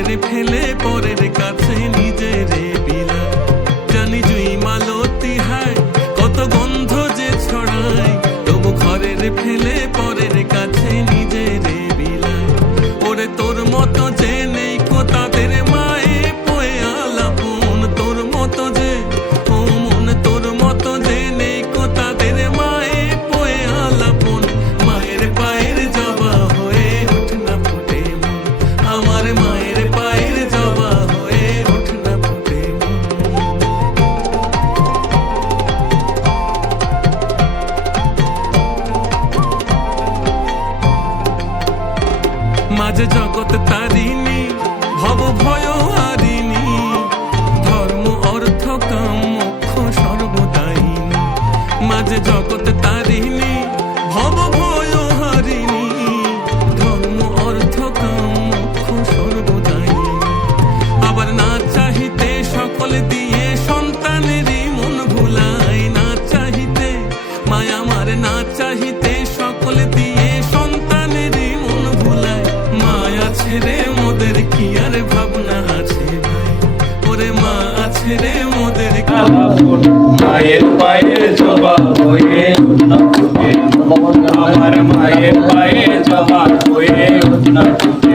ঘরের ফেলে পরের কাছে নিজেরে বিলাই। জানি জুই মালতী হায় কত গন্ধ যে ছড়ায়, তবু ঘরের ফেলে পরের কাছে নিজেরে বিলাই। ওরে তোর মতো যে নেই কো তাদের মায়ে পোয়ে আলাপন, তোর মতো যে ও মন তোর মতো যে নেই কো তাদের মায়ে পোয়ে আলাপন। মায়ের পায়ের জবা হয়ে ওঠ না ফোটে মন, আমার মায়ের পায়ের জবা হয়ে ওঠ না ফোটে মন। মাঝে জগৎ তারিণী ভব ভয় হারিণী, ধর্ম অর্থ কাম মোক্ষ সর্বদায়িনী। মাঝে জগৎ তারিণী ভব ভয় হারিণী, ধর্ম অর্থ কাম মোক্ষ সর্বদায়িনী। আবার না চাহিতে সকল দিয়ে সন্তানেরই মন ভুলায়, না চাহিতে মায়া আমার না চাহিতে সকল দিয়ে সন্তানেরই মন ভুলায়। মায়া ছেড়ে মোদের কি আর ভাবনা আছে ভাই, ওরে মা আছে রে মোদের কি। মায়ের পায়ের জবা হয়ে ওঠ না ফোটে, আমার মায়ের পায়ে জবা হয়ে ওঠ না ফোটে।